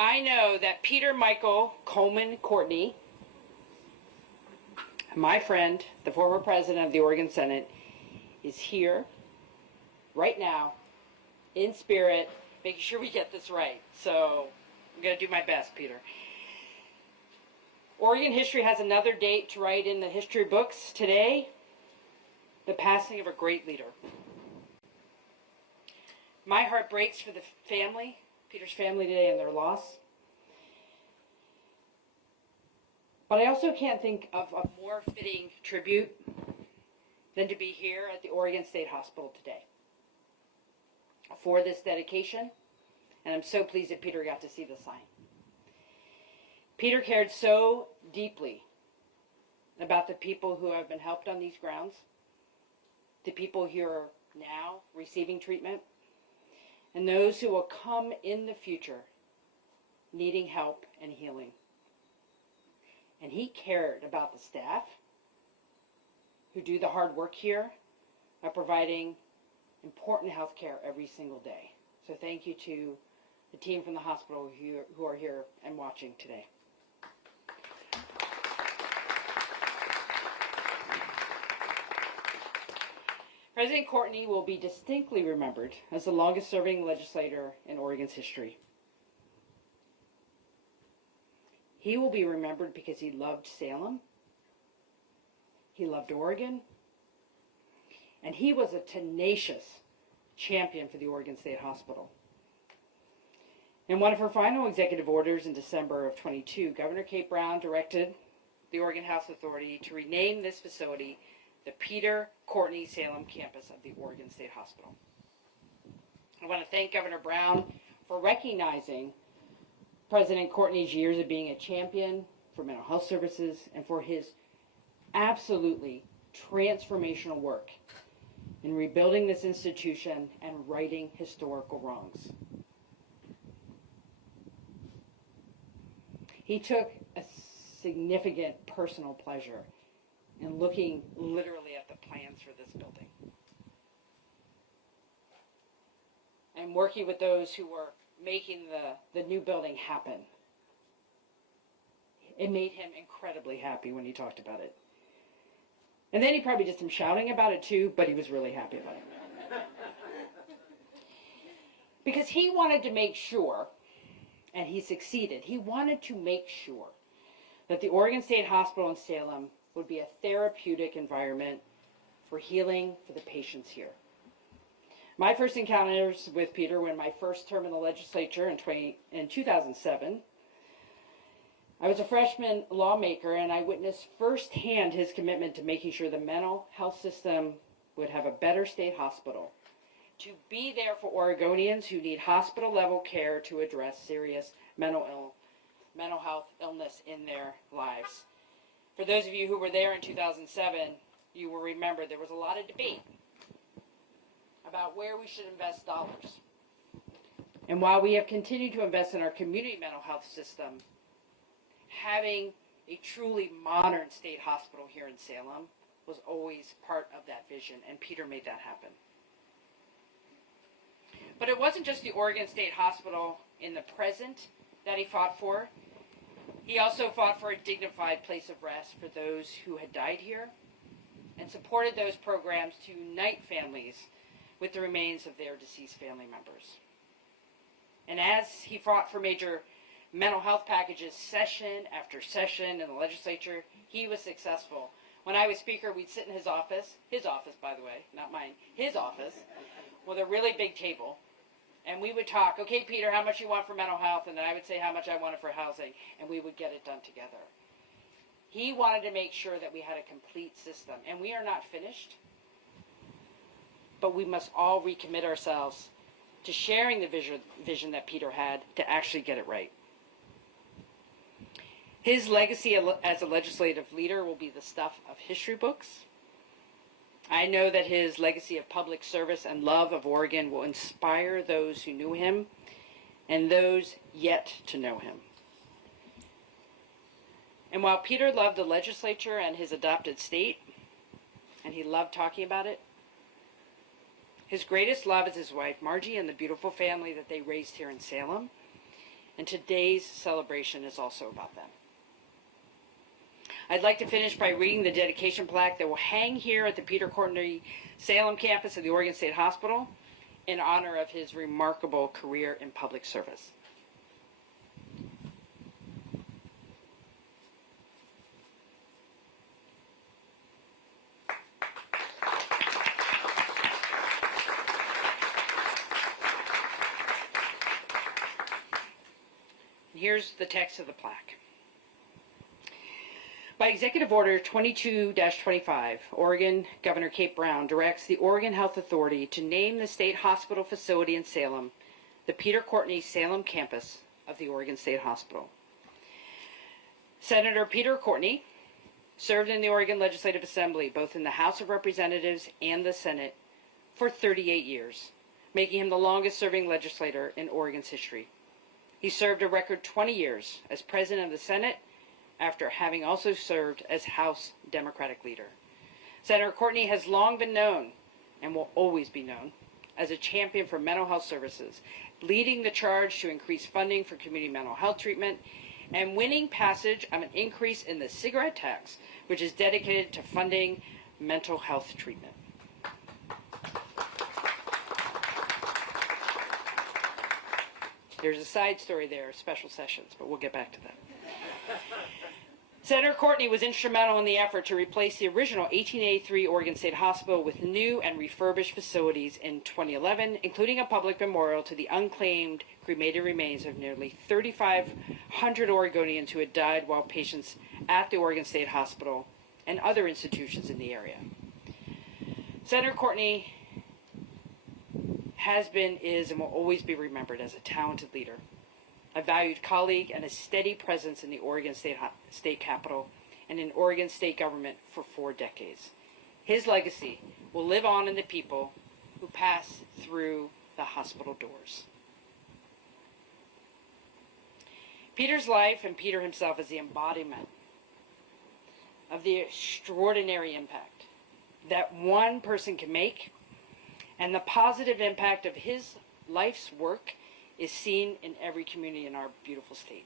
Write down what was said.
I know that Peter Michael Coleman Courtney, my friend, the former president of the Oregon Senate, is here right now in spirit, making sure we get this right. So I'm going to do my best, Peter. Oregon history has another date to write in the history books today, the passing of a great leader. My heart breaks for the family, Peter's family today, and their loss. But I also can't think of a more fitting tribute than to be here at the Oregon State Hospital today for this dedication, and I'm so pleased that Peter got to see the sign. Peter cared so deeply about the people who have been helped on these grounds, the people who are now receiving treatment, and those who will come in the future needing help and healing. And he cared about the staff who do the hard work here of providing important health care every single day. So thank you to the team from the hospital who are here and watching today. President Courtney will be distinctly remembered as the longest-serving legislator in Oregon's history. He will be remembered because he loved Salem, he loved Oregon, and he was a tenacious champion for the Oregon State Hospital. In one of her final executive orders in December of 22, Governor Kate Brown directed the Oregon Health Authority to rename this facility the Peter Courtney Salem Campus of the Oregon State Hospital. I want to thank Governor Brown for recognizing President Courtney's years of being a champion for mental health services and for his absolutely transformational work in rebuilding this institution and righting historical wrongs. He took a significant personal pleasure in looking literally at the plans for this building and working with those who were making the new building happen. It made him incredibly happy when he talked about it. And then he probably did some shouting about it too, but he was really happy about it. Because he wanted to make sure, and he succeeded, he wanted to make sure that the Oregon State Hospital in Salem would be a therapeutic environment for healing for the patients here. My first encounters with Peter were in my first term in the legislature in 2007. I was a freshman lawmaker, and I witnessed firsthand his commitment to making sure the mental health system would have a better state hospital, to be there for Oregonians who need hospital-level care to address serious mental health illness in their lives. For those of you who were there in 2007, you will remember there was a lot of debate about where we should invest dollars. And while we have continued to invest in our community mental health system, having a truly modern state hospital here in Salem was always part of that vision, and Peter made that happen. But it wasn't just the Oregon State Hospital in the present that he fought for. He also fought for a dignified place of rest for those who had died here and supported those programs to unite families with the remains of their deceased family members. And as he fought for major mental health packages session after session in the legislature, he was successful. When I was speaker, we'd sit in his office, by the way, not mine, his office, with a really big table. And we would talk, okay, Peter, how much you want for mental health? And then I would say how much I wanted for housing, and we would get it done together. He wanted to make sure that we had a complete system. And we are not finished, but we must all recommit ourselves to sharing the vision that Peter had to actually get it right. His legacy as a legislative leader will be the stuff of history books. I know that his legacy of public service and love of Oregon will inspire those who knew him and those yet to know him. And while Peter loved the legislature and his adopted state, and he loved talking about it, his greatest love is his wife, Margie, and the beautiful family that they raised here in Salem. and today's celebration is also about them. I'd like to finish by reading the dedication plaque that will hang here at the Peter Courtney Salem Campus of the Oregon State Hospital in honor of his remarkable career in public service. Here's the text of the plaque. By Executive Order 22-25, Oregon Governor Kate Brown directs the Oregon Health Authority to name the state hospital facility in Salem the Peter Courtney Salem Campus of the Oregon State Hospital. Senator Peter Courtney served in the Oregon Legislative Assembly, both in the House of Representatives and the Senate, for 38 years, making him the longest-serving legislator in Oregon's history. He served a record 20 years as President of the Senate, after having also served as House Democratic leader. Senator Courtney has long been known, and will always be known, as a champion for mental health services, leading the charge to increase funding for community mental health treatment, and winning passage of an increase in the cigarette tax, which is dedicated to funding mental health treatment. There's a side story there, special sessions, but we'll get back to that. Senator Courtney was instrumental in the effort to replace the original 1883 Oregon State Hospital with new and refurbished facilities in 2011, including a public memorial to the unclaimed cremated remains of nearly 3,500 Oregonians who had died while patients at the Oregon State Hospital and other institutions in the area. Senator Courtney has been, is, and will always be remembered as a talented leader, a valued colleague, and a steady presence in the Oregon State Capitol and in Oregon state government for 4 decades. His legacy will live on in the people who pass through the hospital doors. Peter's life, and Peter himself, is the embodiment of the extraordinary impact that one person can make, and the positive impact of his life's work is seen in every community in our beautiful state.